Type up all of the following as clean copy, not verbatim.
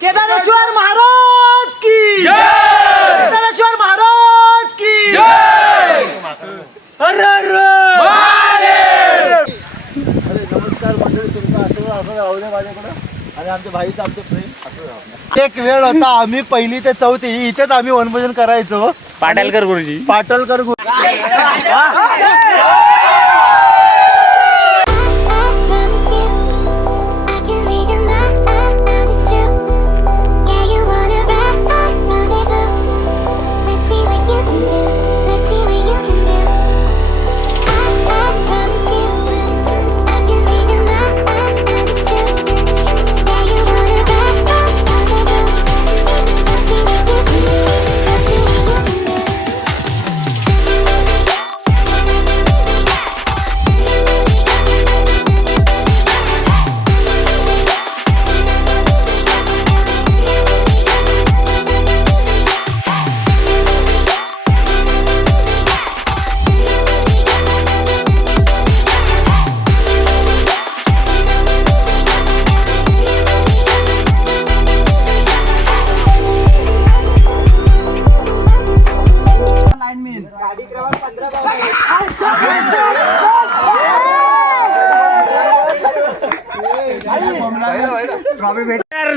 केदारेश्वर महाराज की जय, केदारेश्वर महाराज की जय। हर हर नमस्कार मंडळी, तुमचं आशीर्वाद असं राहू दे माझ्याकडं आणि आमच्या भाईचं आमचं प्रेम असं. एक वेळ होता आम्ही पहिली ते चौथी इथेच आम्ही वनभोजन करायचो. पाटलकर गुरुजी पाटलकर गुरु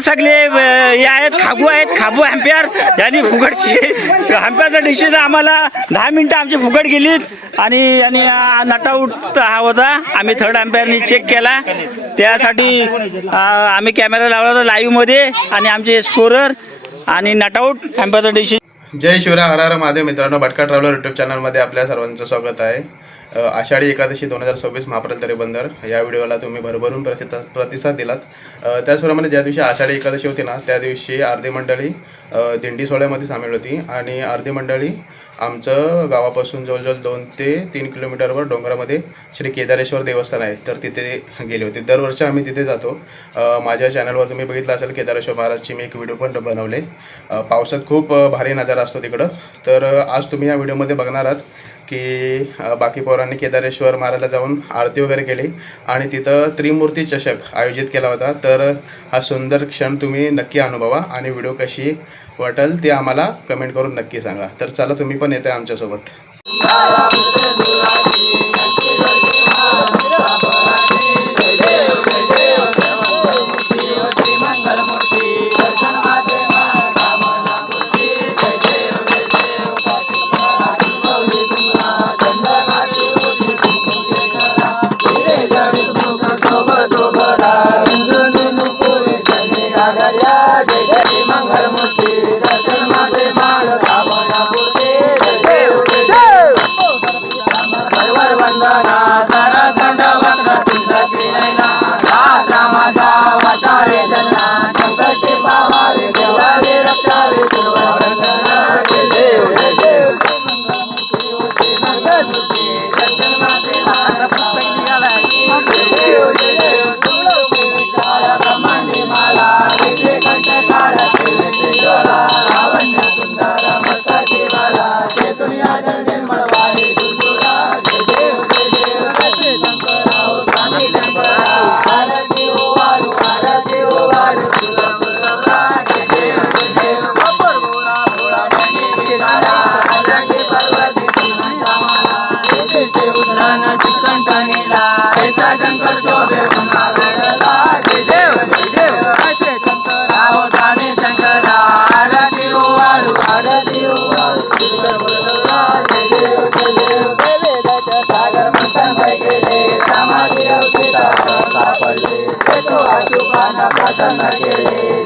सगळे हे आहेत, खाबू हॅम्पियर यांनी फुकटची हॅम्पियरच्या डिशेस आम्हाला 10 मिनिटं आमची फुकट गेलीत आणि नटाऊट हा होता. आम्ही थर्ड हॅम्पियरनी चेक केला, त्यासाठी आम्ही कॅमेरा लावला होता लाईव्हमध्ये आणि आमचे स्कोरर आणि नटाऊट हॅम्पियरचा डिशेस. जय शिवराय, हर हर महादेव. मित्रांनो, भटका ट्रॅव्हलर यूट्यूब चॅनलमध्ये आपल्या सर्वांचं स्वागत आहे. आषाढी एकादशी 2026 महाप्रल तरी बंदर या व्हिडिओला तुम्ही भरभरून प्रतिसाद दिलात. त्याचप्रमाणे ज्या दिवशी आषाढी एकादशी होती ना, त्या दिवशी अर्धी मंडळी दिंडी सोहळ्यामध्ये सामील होती आणि अर्धी मंडळी आमचं गावापासून जवळजवळ 2 ते 3 किलोमीटरवर डोंगरामध्ये श्री केदारेश्वर देवस्थान आहे, तर तिथे गेले होते. दरवर्षी आम्ही तिथे जातो. माझ्या चॅनलवर तुम्ही बघितलं असेल, केदारेश्वर महाराजची मी एक व्हिडिओ पण बनवले. पावसात खूप भारी नजारा असतो तिकडं. तर आज तुम्ही या व्हिडिओमध्ये बघणार आहात की बाकी पोरांनी केदारेश्वर महाराजला जाऊन आरती वगैरे केली आणि तिथं त्रिमूर्ती चषक आयोजित केला होता. तर हा सुंदर क्षण तुम्ही नक्की अनुभवा आणि व्हिडिओ कशी वाटेल ते आम्हाला कमेंट करून नक्की सांगा. तर चला, तुम्ही पण येते आमच्यासोबत.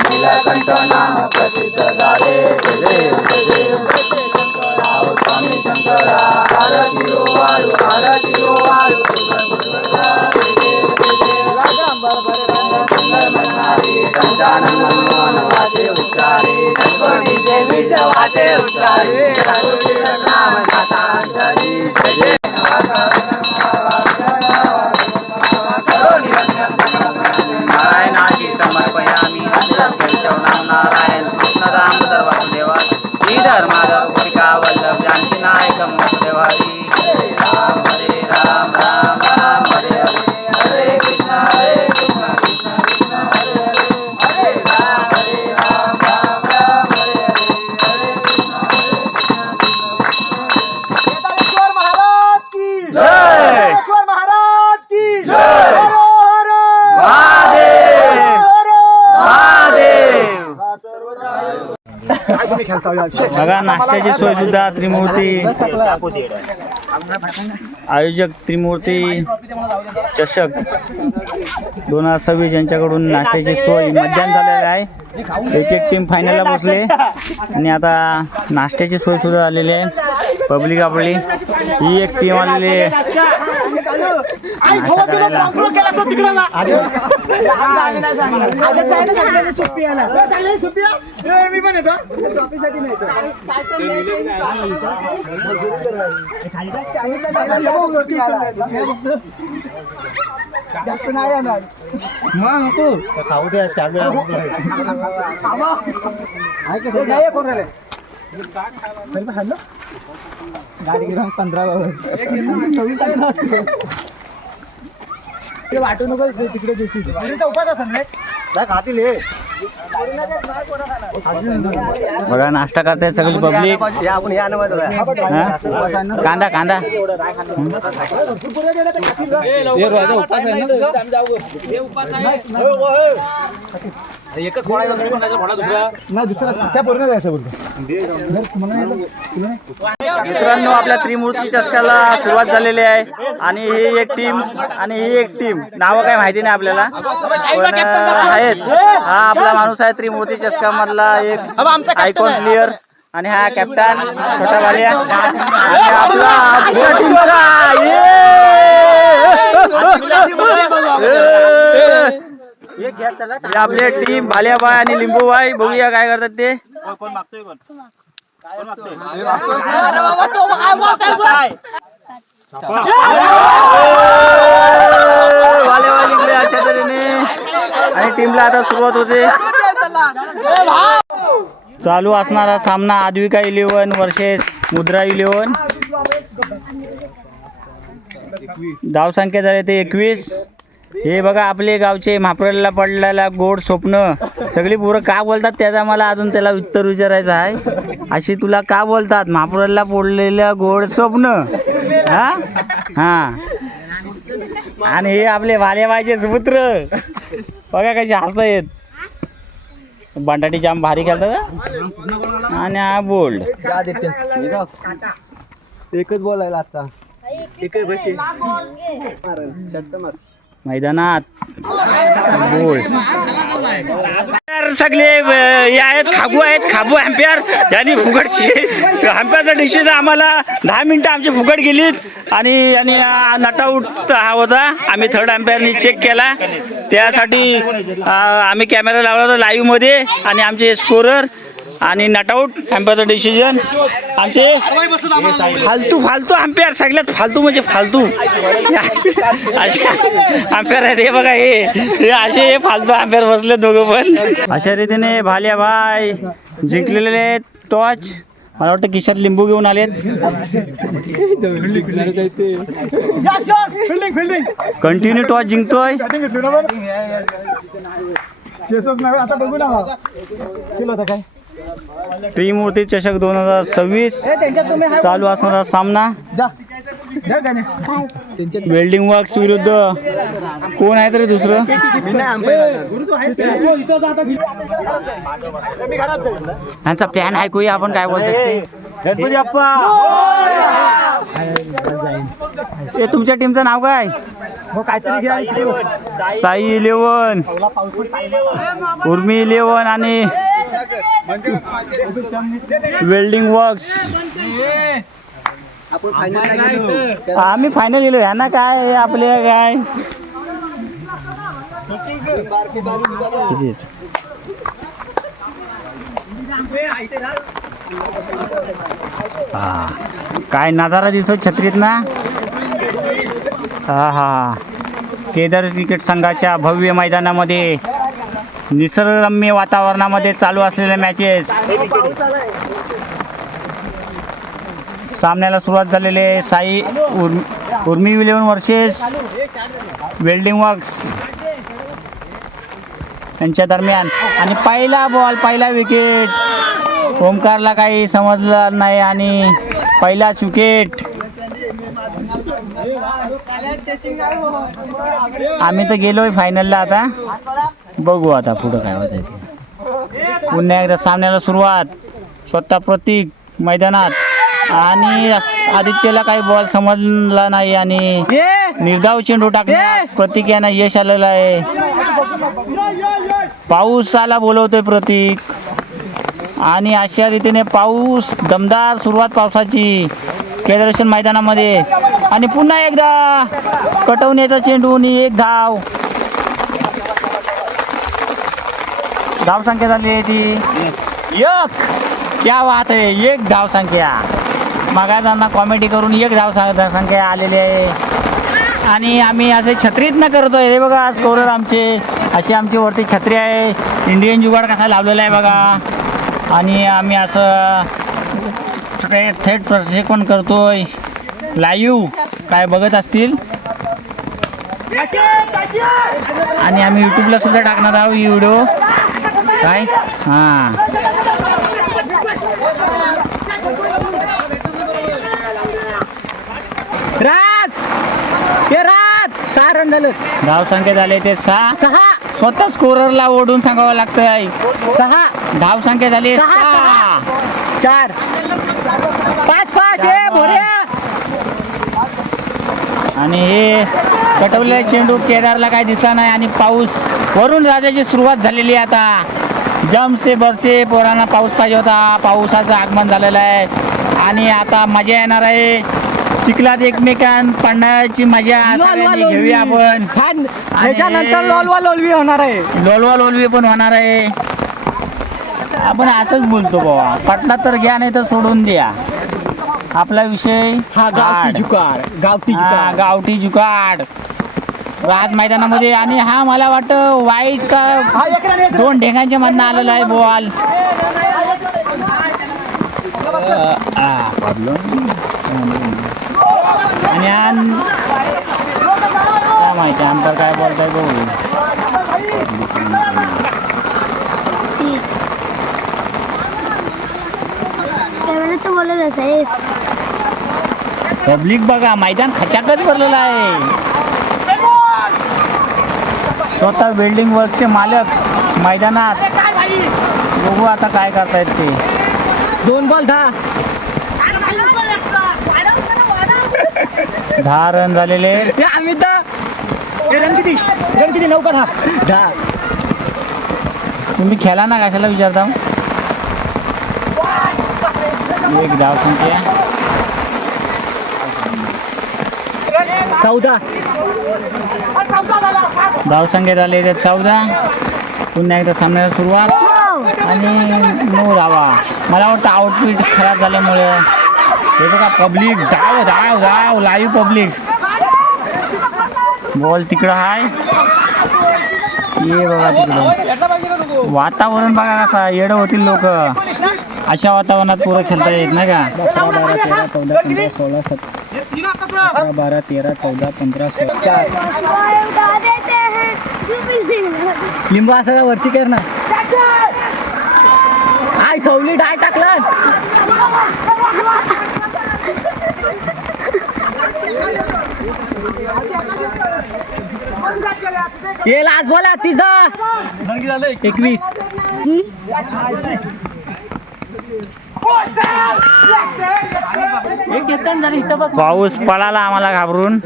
नीलकंठ नाम प्रसिद्ध झाले. स्वामी शंकरा आरती वाळू आरती वाळू पंचानन मनमोहन वाचे उच्चारे कोणी देवीचे वाचे उच्चारे राम नाथांतरी जय नारायणाची समर्पयामी नाम नारायण कृष्ण दामोदर वासुदेवा श्रीधर माधव गोपिका वल्लभ जानकी नायक देवारी. हरे राम राम राम हरे हरे हरे कृष्ण कृष्ण कृष्ण हरे हरे हरे राम बघा नाश्त्याची सोय सुद्धा त्रिमूर्ती आयोजक त्रिमूर्ती चषक 2026 यांच्याकडून नाश्त्याची सोय मध्याह्न झालेली आहे. एक टीम फायनलला बसले आणि आता नाश्त्याची सोय सुद्धा झालेली आहे. पब्लिक आपली ही एक टीम आलेली आहे. खाऊ द्या गाडी घेऊन 15 ते वाटू नको तिकडे देशील उपास असेल रे खातील हे बघा नाश्ता करतायत सगळी पब्लिक. कांदा कांदा एकच दुसरा त्या पूर्ण जायचं बोलतो. मित्रांनो आपल्या त्रिमूर्ती चषकाला सुरुवात झालेली आहे आणि ही एक टीम आणि ही एक टीम नावं काय माहिती नाही आपल्याला पण आहेत. हा आपला माणूस आहे त्रिमूर्ती चषकामधला एक आयकॉन प्लेयर आणि हा कॅप्टन छोटा भालिया आणि आपला आपली टीम भालियाबाई आणि लिंबूबाई. बघूया काय करतात ते. कोण मागतोय कोण भालियाबाई जिंकले अशा तऱ्हेने आणि टीमला आता सुरुवात होते. चालू असणारा सामना आद्विका 11 वर्सेस मुद्रा 11. धावसंख्या झाले ते 21. हे बघा आपले गावचे म्हापरला पडलेला गोड स्वप्न. सगळी पोरं का बोलतात त्याचा मला अजून त्याला उत्तर विचारायचं आहे. अशी तुला का बोलतात म्हापरला पडलेलं गोड स्वप्न? हा हा. आणि हे आपले भालेबाईचे सुपुत्र बघा कसे हसतायत. बंडाटी जाम भारी खेळतात आणि हा बोल्ड. एकच बोलायला आता मैदानात बोल सगळे हे आहेत खाबू हॅम्पियर यांनी फुकटची हॅम्पियरचा डिसिजन आम्हाला 10 मिनटं आमची फुकट गेलीत आणि नटआउट हा होता. आम्ही थर्ड हॅम्पियरनी चेक केला त्यासाठी आम्ही कॅमेरा लावला होता लाईव्हमध्ये आणि आमचे स्कोरर आणि नटआउट हॅम्पियरचा डिसिजन आमचे फालतू हॅम्पियर सगळ्यात फालतू म्हणजे फालतू हॅम्पियर आहेत. हे बघा हे असे हे फालतू हॅम्पियर बसले दोघं पण. अशा रीतीने भालियाबाई जिंकलेले टॉच. मला वाटतं किशात लिंबू घेऊन आलेत. कंटिन्यू टॉच जिंकतोय. आता बघू ना काय त्रिमूर्ती चषक 2026 चालू असणारा सामना. वेल्डिंग वर्क्स विरुद्ध कोण आहे तरी दुसरं यांचा प्लॅन ऐकूया आपण काय बोलतो. तुमच्या टीमचं नाव काय? साई 11 उर्मी 11 आणि वेल्डिंग वर्क्स. आम्ही फायनल गेलो ह्यांना काय आपले काय काय नजारा दिसतो छत्रीत ना. हा केदार क्रिकेट संघाच्या भव्य मैदानामध्ये निसर्गरम्य वातावरणामध्ये चालू असलेल्या मॅचेस. सामन्याला सुरुवात झालेली आहे. साई उर्मी 11 वर्सेस वेल्डिंग वर्क्स यांच्या दरम्यान. आणि पहिला बॉल पहिला विकेट. ओमकारला काही समजलं नाही आणि पहिलाच विकेट. आम्ही तर गेलोय फायनलला. आता बघू आता पुढं काय होत आहे. पुन्हा एकदा सामन्याला सुरुवात. स्वतः प्रतीक मैदानात आणि आदित्यला काही बॉल समजला नाही आणि निर्धाव चेंडू टाकण्यात प्रतीक यांना यश आलेलं आहे. पाऊस आला बोलवतोय प्रतीक आणि अशा रीतीने पाऊस दमदार सुरुवात पावसाची केदारेश्वर मैदानामध्ये आणि पुन्हा एकदा कटवण्याचा चेंडू आणि एक धाव संख्या झाली आहे ती एक. क्या बात आहे, एक धाव संख्या. मागाताना कॉमेडी करून एक धाव संख्या आलेली आहे आणि आम्ही असे छत्रीत न करतोय. हे बघा स्कोरर आमचे अशी आमची वरती छत्री आहे. इंडियन जुगाड कसा लावलेला आहे बघा आणि आम्ही असं थेट प्रक्षेपण करतोय. लाईव्ह काय बघत असतील आणि आम्ही यूट्यूबला सुद्धा टाकणार आहोत ही व्हिडिओ. काय हां राज 6 रन झालं. धाव संख्या झाले ते 6. स्वतः स्कोररला ओढून सांगावं लागतंय. 6 धाव संख्या झाली 6. 4 5 भोऱ्या. आणि हे कटवलेला चेंडू केदारला काय दिसला नाही आणि पाऊस वरून राजाची सुरुवात झालेली आहे. आता जमसे बरसे पोरांना पाऊस पाहिजे होता. पावसाचं आगमन झालेलं आहे आणि आता मजा येणार आहे. चिखलात एकमेकां पडण्याची मजा सगळ्यांनी घेऊया आपण. त्याच्यानंतर लोलवा लोलवी होणार आहे. लोलवा लोलवी पण होणार आहे. आपण असंच बोलतो बाबा, पटला तर घ्या नाही तर सोडून द्या. आपला विषय हा गावठी गावठी जुगाड राज मैदानामध्ये. आणि हा मला वाटतं वाईट का 2 ढेंगांच्या मधनं आलेला आहे बॉल. आणि काय माहिती अंतर काय बोलताय बघू. तू बोलत असायस. पब्लिक बघा मैदान खचाखच भरलेलं आहे. स्वतः बिल्डिंग वर्कचे मालक मैदानात. बघू आता काय करतायत ते. 2 बॉल 10. 10 रन झालेले. अमित रन किती 9 का 10. तुम्ही खेळा ना, कशाला विचारता. एक धाव संख्या 14. धाव संख्या झाले ते 14. पुन्हा एकदा सामन्याला सुरुवात आणि 9 धावा. मला वाटतं आउटफिट खराब झाल्यामुळे. हे बघा पब्लिक धाव धाव धाव लाईव्ह पब्लिक. बॉल तिकडं आहे. ये बघा तिकडं वातावरण बघा कसा येडं होतील लोक. अशा वातावरणात पुरं खेळता येत नाही का. 12 13 14 15 16 17 12 13 14 15 16 लिंबू असा वरती कर ना. आय सवली डाय टाकलं. ये लास्ट बॉल 21. पाऊस पळाला आम्हाला घाबरून.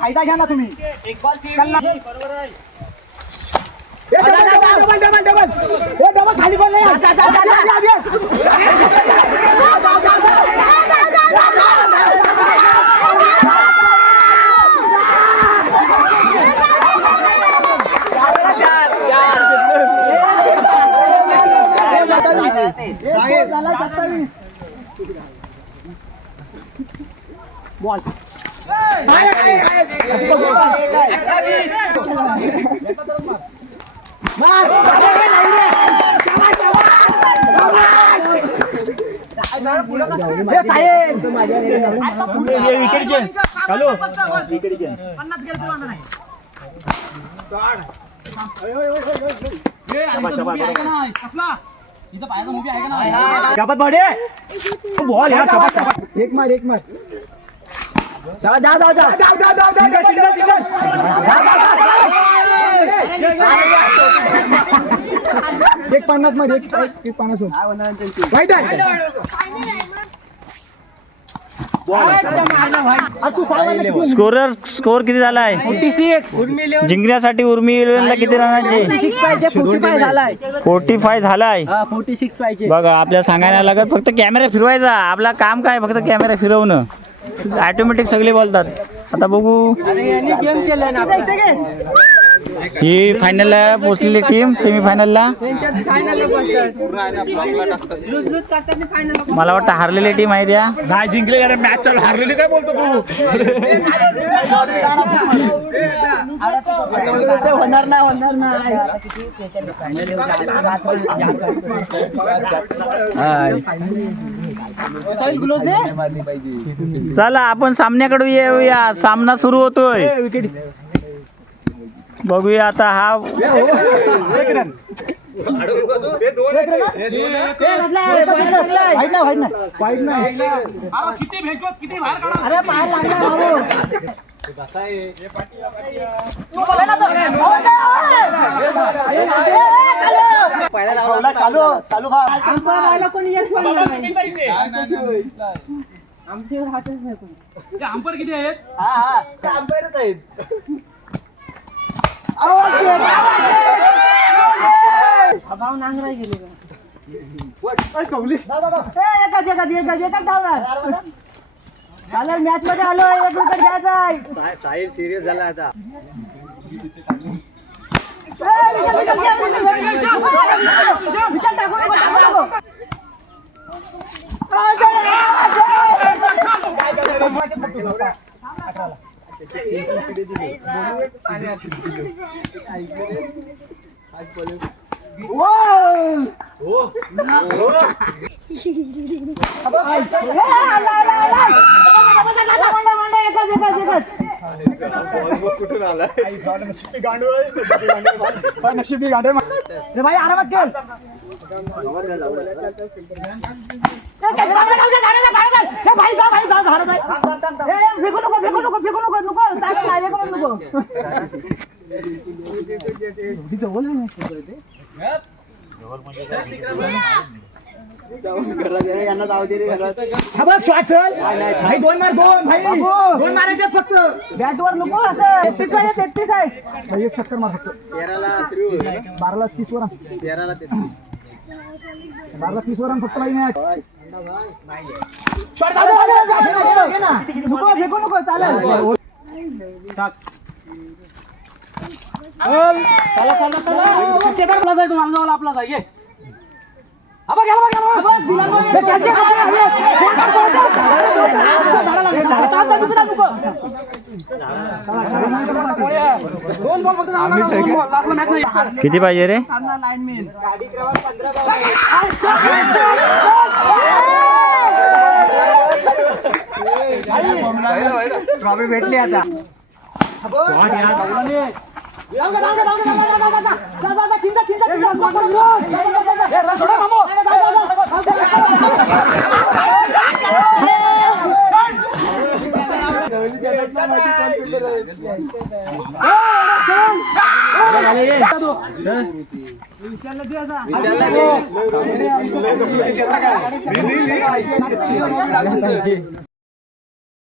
फायदा घ्या ना तुम्ही. डबल खाली बोल बॉल शपथ बडे बॉल या शपथ एक मार जा जा जा जा एक 50 मध्ये एक 50 माहित आहे स्कोर किती झालाय 46 जिंकण्यासाठी उर्मी इलेव्हनला किती रनाचे 45 झालाय 46 पाहिजे बघा आपल्याला सांगायला लागत फक्त कॅमेरा फिरवायचा आपला काम काय फक्त कॅमेरा फिरवणं ऑटोमॅटिक सगळे बोलतात आता बघू गेम केलाय ना ही फायनलला पोहोचलेली टीम सेमीफायनलला मला वाटतं हारलेली टीम आहे त्या नाही जिंकले मॅच चालू हारलेली काय बोलतो तू होणार नाही चला आपण सामन्याकडे येऊया सामना सुरू होतोय बघूया आता हा अंपर किती आहेत नांगराय गेले मॅच मध्ये आलो एक विकेट घ्यायचा साहिल सिरियस झाला आता नशिबी गांडे भाई आरामात खेळ यांना जाऊ दे रे घरात भाई दोन मारायचे फक्त बॅटवर नको असं 33 पाहिजे 33 आहे एक शक्कर मार फक्त 12ला 30 वर 12ला 30 वर फक्त भाई मॅच नको चालेल चला आपला जाय किती पाहिजे रे ट्रॉफी भेटली आता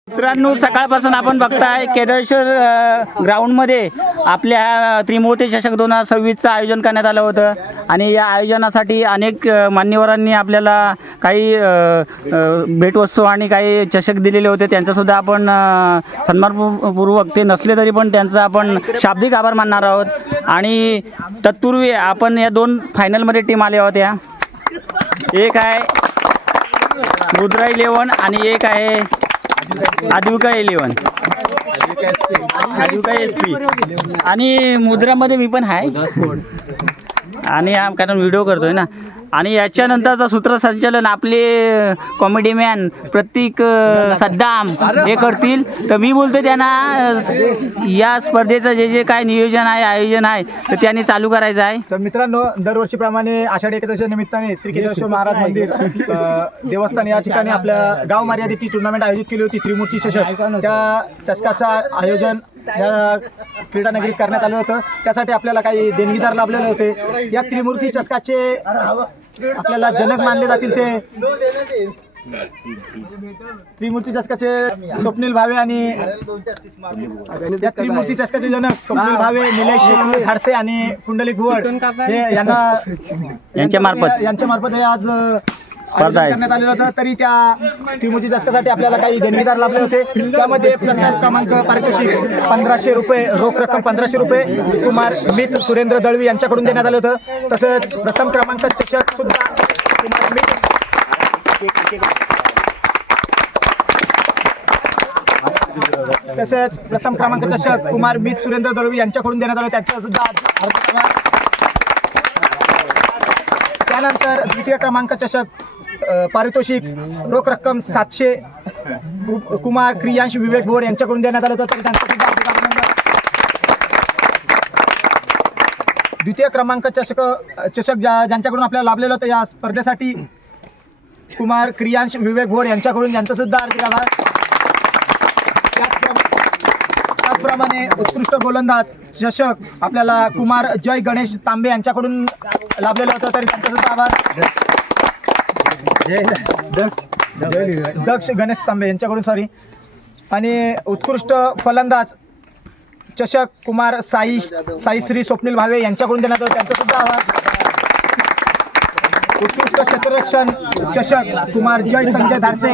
मित्रांनो सकाळपासून आपण बघताय केदारेश्वर ग्राउंडमध्ये आपल्या त्रिमूर्ती चषक 2026चं आयोजन करण्यात आलं होतं आणि या आयोजनासाठी अनेक मान्यवरांनी आपल्याला काही भेटवस्तू आणि काही चषक दिलेले होते त्यांचासुद्धा आपण सन्मानपूर्वक ते नसले तरी पण त्यांचा आपण शाब्दिक आभार मानणार आहोत आणि तत्पूर्वी आपण या 2 फायनलमध्ये टीम आल्या होत्या एक आहे मुद्रा 11 आणि एक आहे आदिविका 11 आदिविका SP आणि मुद्रामध्ये मी पण आहे आणि कारण व्हिडिओ करतोय ना. आणि याच्यानंतरचं सूत्रसंचालन आपले कॉमेडीमॅन प्रतीक सद्दाम हे करतील. तर मी बोलतो त्यांना या स्पर्धेचं जे काय नियोजन आहे, आयोजन आहे, तर त्यांनी चालू करायचं आहे. तर मित्रांनो, दरवर्षीप्रमाणे आषाढी एकादशी निमित्ताने श्री केदारेश्वर महाराज मंदिर देवस्थान या ठिकाणी आपल्या गाव मर्यादित ती टुर्नामेंट आयोजित केली होती, त्रिमूर्ती चषक. त्या चषकाचं आयोजन या क्रीडा नगरीत करण्यात आलं होतं. त्यासाठी आपल्याला काही देणगीदार लाभलेले होते. या त्रिमूर्ती चषकाचे आपल्याला जनक मानले जातील ते त्रिमूर्ती चषकाचे स्वप्नील भावे आणि या त्रिमूर्ती चषकाचे जनक स्वप्नील भावे, निलेश धाडसे आणि कुंडलिक भुवड हे यांच्या मार्फत हे आज आयोजन करण्यात आलेलं होतं. तरी त्या त्रिमूर्ती चषकासाठी आपल्याला काही देणगीदार लाभले होते. त्यामध्ये प्रथम क्रमांक पारितोषिक 1500 रुपये, रोख रक्कम 1500 रुपये कुमार मित सुरेंद्र दळवी यांच्याकडून देण्यात आलं होतं. तसंच प्रथम क्रमांक चषक सुद्धा कुमार मित तसेच प्रथम क्रमांक चषक कुमार मित सुरेंद्र दळवी यांच्याकडून देण्यात आलं, त्यांचं सुद्धा त्यानंतर द्वितीय क्रमांक चषक पारितोषिक रोख रक्कम 700 कुमार क्रियांश विवेक भोर यांच्याकडून देण्यात आलं होतं. त्यांचं सुद्धा द्वितीय क्रमांक चषक ज्यांच्याकडून आपल्याला लाभलेलं होतं या स्पर्धेसाठी कुमार क्रियांश विवेक भोर यांच्याकडून यांचं सुद्धा हार्दिक आभार. त्याचप्रमाणे उत्कृष्ट गोलंदाज चषक आपल्याला कुमार जय गणेश तांबे यांच्याकडून लाभलेलं होतं, तरी त्यांचा सुद्धा आभार. दक्ष गणेश तांबे यांच्याकडून आणि उत्कृष्ट फलंदाज चषक कुमार साई श्री स्वप्नील भावे यांच्याकडून देण्यात आलं, त्यांचा सुद्धा आभार. उत्कृष्ट क्षेत्ररक्षण चषक कुमार जय संजय धाडसे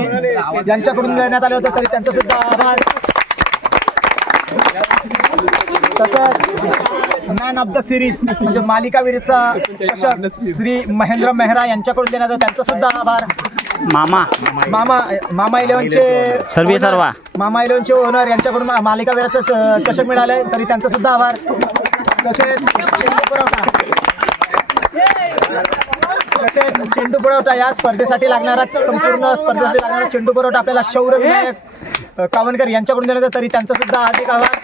यांच्याकडून देण्यात आले होते, तरी त्यांचा सुद्धा आभार. तसंच मॅन ऑफ द सिरीज म्हणजे मालिकावीरचा चषक श्री महेंद्र मेहरा यांच्याकडून देण्यात आला, त्यांचा सुद्धा आभार. मामा इलेव्हनचे ओनर यांच्याकडून मालिकावीराचं चषक मिळालंय, तरी त्यांचा सुद्धा आभार. तसेच चेंडू पुरवठा या स्पर्धेसाठी लागणारा चेंडू पुरवठा आपल्याला शौर्य विनायक कावनकर यांच्याकडून देण्यात आला, तरी त्यांचा सुद्धा हार्दिक आभार.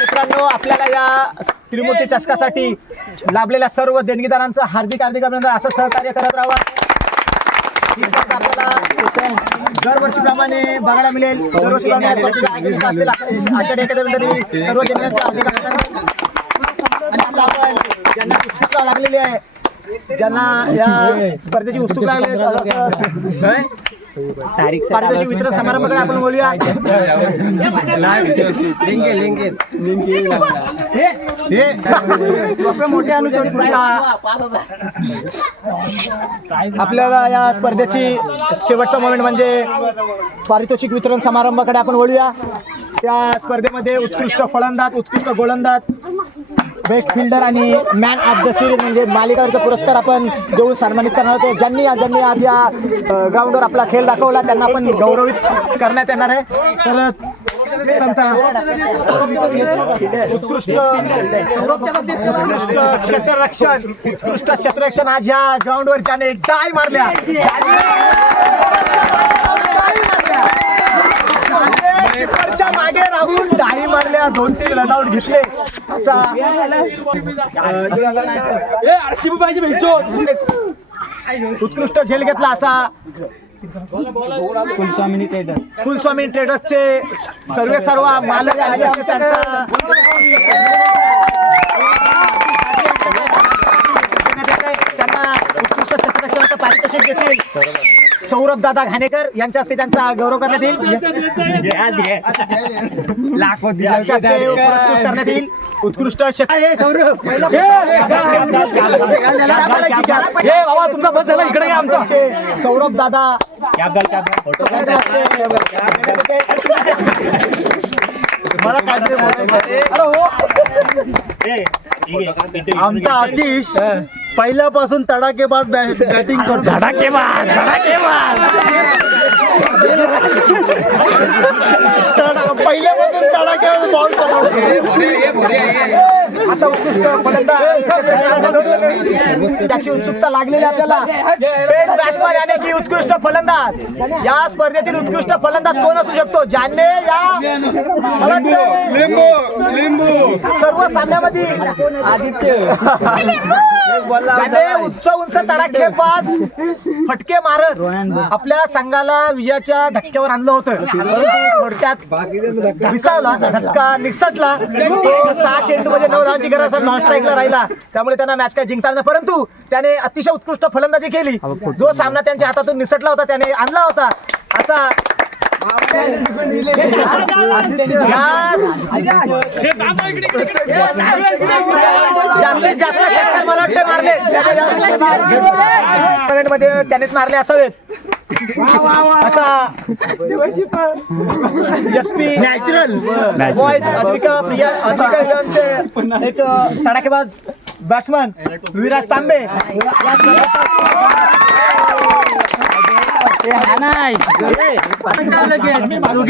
मित्रांनो, आपल्याला या त्रिमूर्ती चषकासाठी लाभलेल्या सर्व देणगीदारांचं हार्दिक अभिनंदन. असं सहकार्य करत राहा. ही स्पर्धा आपल्याला दरवर्षीप्रमाणे बघायला मिळेल. दरवर्षीप्रमाणे आषाढी एकादशीमध्ये सर्व देणगीदारांचं हार्दिक अभिनंदन. आणि आता आपण ज्यांना उत्सुकता लागलेली आहे, ज्यांना या स्पर्धेची उत्सुकता लागली पारितोषिक वितरण समारंभाकडे आपण बोलूया. मोठे अनुचर आपल्याला या स्पर्धेची शेवटचा मोमेंट म्हणजे पारितोषिक वितरण समारंभाकडे आपण बोलूया. त्या स्पर्धेमध्ये उत्कृष्ट फलंदाज, उत्कृष्ट गोलंदाज, बेस्ट फिल्डर आणि मॅन ऑफ द सिरीज म्हणजे मालिकावरचा पुरस्कार आपण देऊन सन्मानित करणार होतो. ज्यांनी आज या ग्राउंडवर आपला खेळ दाखवला त्यांना आपण गौरवित करण्यात येणार आहे. तर उत्कृष्ट क्षेत्ररक्षण आज ह्या ग्राउंडवर ज्याने डाय मारल्या, मागे राहून डाई मारल्या, 2-3 रनआउट घेतले असा उत्कृष्ट झेल घेतला असा कुलस्वामी ट्रेडर्सचे सर्व मालक आले असते त्यांचा त्यांना उत्कृष्ट क्षेत्ररक्षणाचं पारितोषिक देतील सौरभ दादा घाणेकर यांच्या हस्ते त्यांचा गौरव करण्यात येईल. यांच्या हस्ते पुरस्कृत करण्यात येईल. उत्कृष्ट सौरभ दादा मला आमचा आतिश पहिल्यापासून तडाकेबाज बॅटिंग करतो. पहिल्यापासून तडाकेबाज बॉल आता उत्कृष्ट फलंदाज त्याची उत्सुकता लागलेली आपल्याला. बेस्ट बॅट्समन याने की उत्कृष्ट फलंदाज. या स्पर्धेतील उत्कृष्ट फलंदाज कोण असू शकतो? ज्याने या सर्व सामन्यामध्ये ज्याने उंच तडाखेबाज फटके मारत आपल्या संघाला विजयाच्या धक्क्यावर आणलं होतं. थोडक्यात विसावला धक्का निसटला. 6 चेंडूमध्ये 9 धावांची गरज नॉन स्ट्राईकला राहिला, त्यामुळे त्यांना मॅच काय जिंकता आला. परंतु त्याने अतिशय उत्कृष्ट फलंदाजी केली. जो सामना त्यांच्या हातातून निसटला होता त्याने आणला होता. असा जास्तीत जास्त षटकार मला वाटते मारले मध्ये त्यानेच मारले असावेत. असा SP नॅचरल बॉयज अद्विका विलियमचे एक तडाखेबाज बॅट्समन विराज तांबे.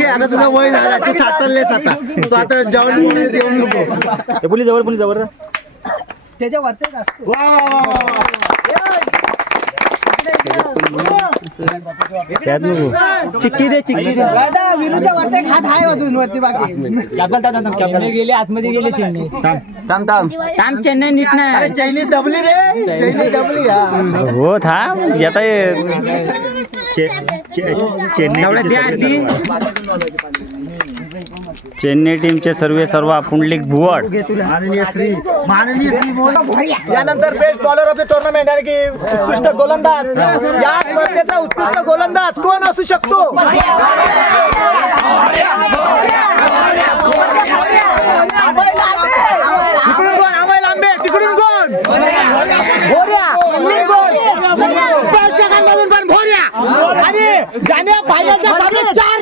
आता तुझा वय झाला, तू साठवलेस आता. तू आता जेवण देऊन नको. पुली जवळ त्याच्या वरचा चिक्की दे विरूच्या वरचा एक हात आहे अजून वरती. बाकी गेले आतमध्ये गेले. चेन्नई थांब चेन्नई नीट नाही. अरे चेन्नई दबली रे, चेन्नई दबली. हो थांब येता चेन्नई टीमचे सर्व पुंडलिक भुवड. यानंतर best bowler of the tournament यानी की उत्कृष्ट गोलंदाज. या स्पर्धेचा उत्कृष्ट गोलंदाज कोण असू शकतो? तिकडून कोण? अमय लांबे. तिकडून कोण? भोऱ्या. पाच टकांमधून पण भोऱ्या. आणि ज्याने पाहिल्याचा सामने 4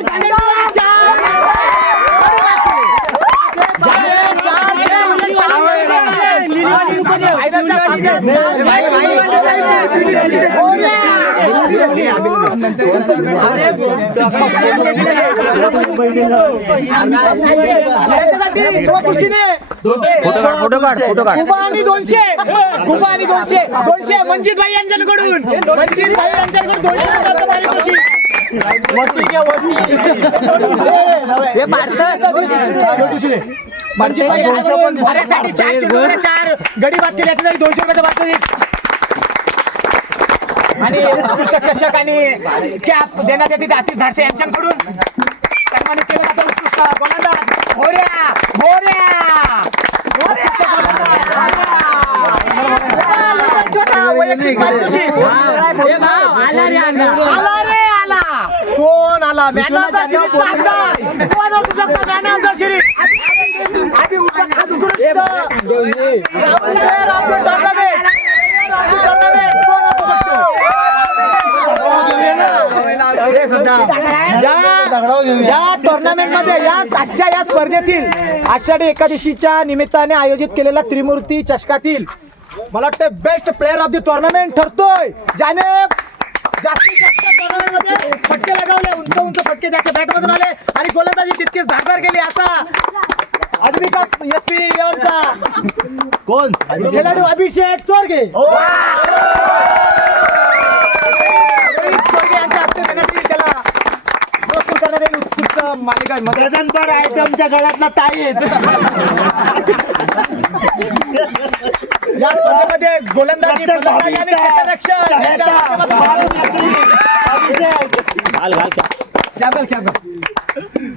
फोटो काढ. कुबा आणि 200 मंजित भाई यांच्याकडून 200 भऱ्यासाठी 4 गडी बाद केली. 200 रुपयाचा बाद. आणि उत्कृष्ट चषक आणि कॅप देण्यात येते आतिश धाडसे यांच्याकडून. सन्मानित केलं जातं उत्कृष्ट गोलंदाज भोऱ्या. वैयक्तिक पारितोषिक आला. कोण आला? Man of the series. कोण असू शकतो मॅन ऑफ द सिरीज? या टुर्नामेंट मध्ये आजच्या या स्पर्धेतील आषाढी एकादशीच्या निमित्ताने आयोजित केलेल्या त्रिमूर्ती चषकातील मला वाटतं best player of the tournament ठरतोय. ज्याने जास्तीत जास्त टुर्नामेंट मध्ये फटके लगावले. उंच फटके ज्याच्या बॅट मधून आले आणि गोलंदाजी तितकीच धारदार केली. असा अद्विका SP यांचा कोण खेळाडू अभिषेक चोरगे. यांच्या हस्ते देण्यात येईल. त्याला पुरस्कृत करण्यात येईल. उत्कृष्ट मालिका मधुरजनपर आयटमच्या गळ्यातला ताईत. या स्पर्धेमध्ये गोलंदाजी फलंदाजी आणि क्षेत्ररक्षण यांच्या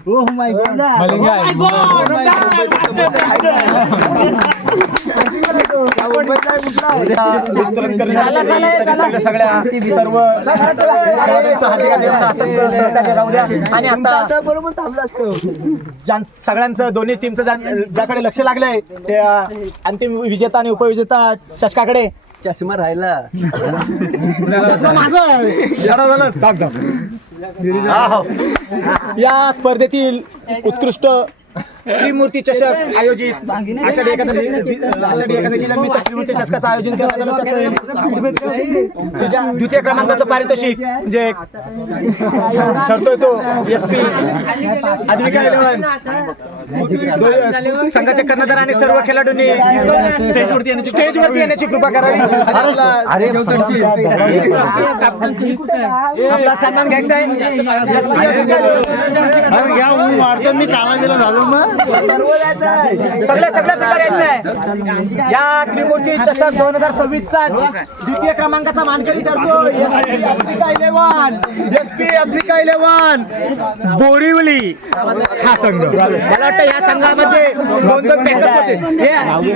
ओह माय गॉड. सगळ्या सर्व असंच सहकार्य राहू द्या. आणि आता सगळ्यांचं दोन्ही टीमचं ज्याकडे लक्ष लागलंय त्या अंतिम विजेता आणि उपविजेता चषकाकडे. चष्मा राहिला या स्पर्धेतील उत्कृष्ट त्रिमूर्ती चषक आयोजित आषाढी एकादशीला मी त्रिमूर्ती चषकाचं आयोजन करण्यात आलं होतं. तुझ्या द्वितीय क्रमांकाचं पारितोषिक म्हणजे ठरतोय तो SP अद्विका 11 संघाचे कर्णधार आणि सर्व खेळाडूंनी स्टेजवरती येण्याची कृपा करावी. आपला सन्मान घ्यायचा आहे. मी कामाला झालो मग सगळ्या प्रकार यायचं आहे. या त्रिमूर्ती चषक 2026 चा द्वितीय क्रमांकाचा मानकरी ठरतो SP अद्विका 11 बोरिवली हा संघ. मला वाटतं या संघामध्ये 2 पॅकर्स होते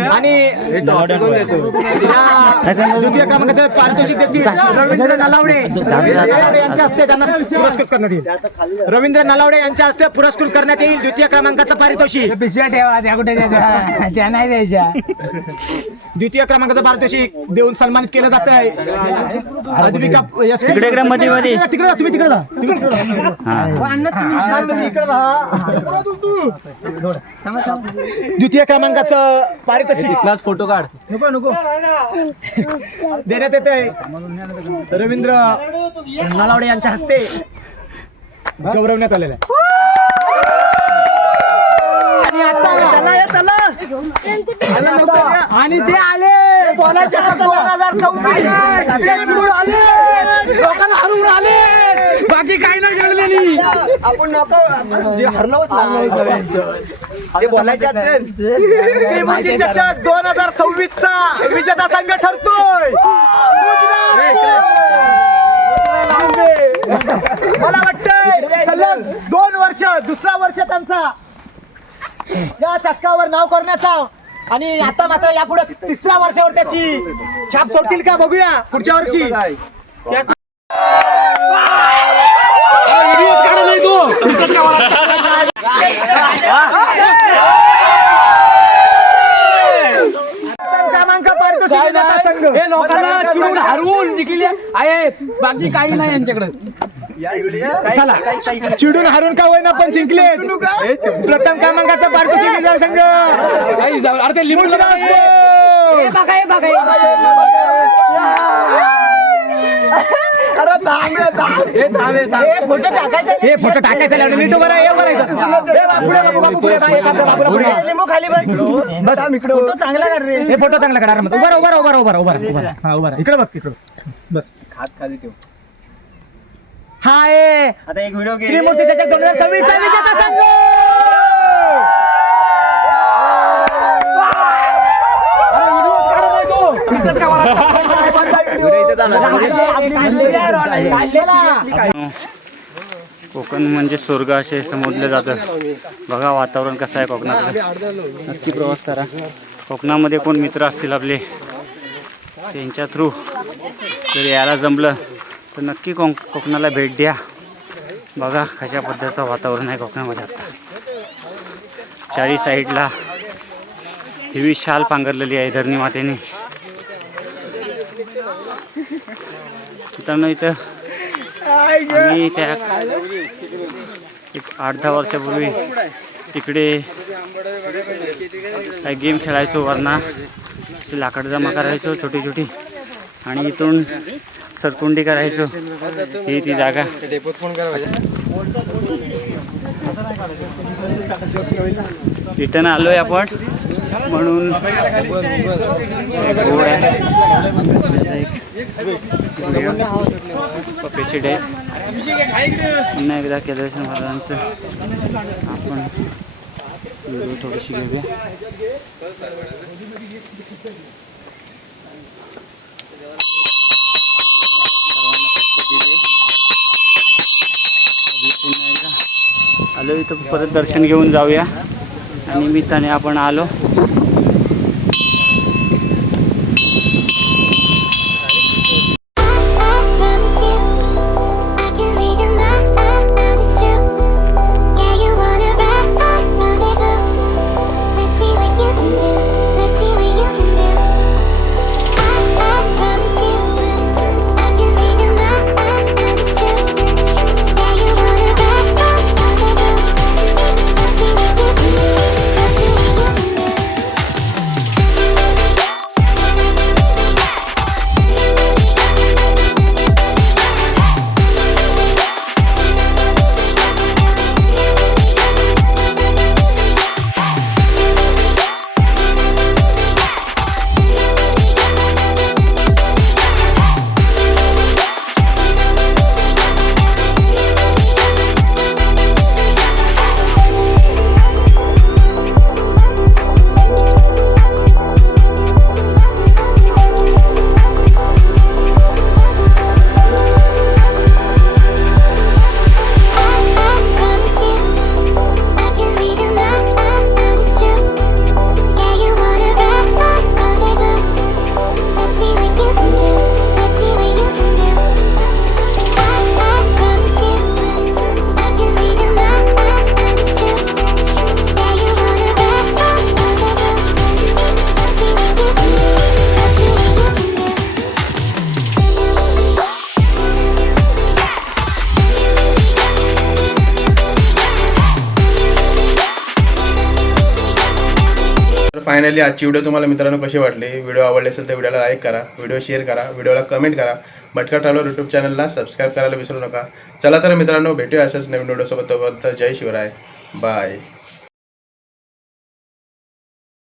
आणि द्वितीय क्रमांकाचं पारितोषिक देतील रवींद्र नलावडे यांच्या हस्ते त्यांना पुरस्कृत करण्यात येईल. रवींद्र नलावडे यांच्या हस्ते पुरस्कृत करण्यात येईल द्वितीय क्रमांकाचं पारितोषिक. द्वितीय क्रमांकाचं पारितोषिक देऊन सन्मानित केलं जात आहे. अद्विका तिकडे मध्ये तिकडे तुम्ही तिकडे जा. द्वितीय क्रमांकाचं पारितोषिक फोटो काढ. नको देण्यात येत आहे. रवींद्र नलावडे यांच्या हस्ते गौरवण्यात आलेलं आहे. आणि ते आले बोलायच्या 2026 लोकांना हरवून आले. बाकी काही नाही घडलेली. आपण नको जे हरलोच ते बोलायच्या श्रीमंती चषक 2026 चा विजेता संघ ठरतोय. मला वाटतंय सलग 2 वर्ष दुसरा वर्ष त्यांचा या चषकावर नाव करण्याचा आणि आता मात्र यापुढे 3ऱ्या वर्षावर त्याची छाप सोडतील का बघूया पुढच्या वर्षी. क्रमांक पारितोषिक विजेता संघ हे लोकांना चिडून हरवून जिंकले आहेत. बाकी काही नाही यांच्याकडे. चला चिडून हारून का होईना पण जिंकले. प्रथम क्रमांकाचा पारितोषिक विजेता संघ हे फोटो टाकायचा नीट उभं राहा. हे फोटो चांगला काढा. उभा इकडे बघ तिकडे बस हात खाली ठेव. हा आहे आता एक व्हिडिओ त्रिमूर्ती चषक 2026 चा विजेता संघ. कोकण म्हणजे स्वर्ग असे समजलं जातं. बघा वातावरण कसं आहे कोकणात. नक्की प्रवास करा. कोकणामध्ये कोण मित्र असतील आपले त्यांच्या थ्रू जर यायला जमलं तर नक्की कोकणाला भेट द्या. बघा कशा पद्धतीचं वातावरण आहे कोकणामध्ये. आता चारी साईडला हिरवी शाल पांघरलेली आहे धरणी मातेने. मित्रांनो इथं आम्ही त्या एक 8-10 वर्षापूर्वी तिकडे काही गेम खेळायचो. वरना लाकड जमा करायचो छोटी छोटी आणि इथून सरकुंडी करायचो. ही ती जागा. रिटर्न आलोय आपण म्हणून पेशंट आहे. पुन्हा एकदा केदारेश्वर महाराजांचं आपण व्हिडिओ थोडीशी घेऊया. पुन्हा एकदा आलो इथं परत दर्शन घेऊन जाऊया. आणि निमित्ताने आपण आलो. फायनली आजची व्हिडिओ तुम्हाला मित्रांनो कशी वाटली? व्हिडिओ आवडली असेल तर व्हिडिओला लाईक करा, व्हिडिओ शेअर करा, व्हिडिओला कमेंट करा. भटका ट्रॅव्हलर यूट्यूब चॅनलला सबस्क्राईब करायला विसरू नका. चला तर मित्रांनो, भेटूया अशाच नवीन व्हिडिओसोबत. तोपर्यंत जय शिवराय, बाय.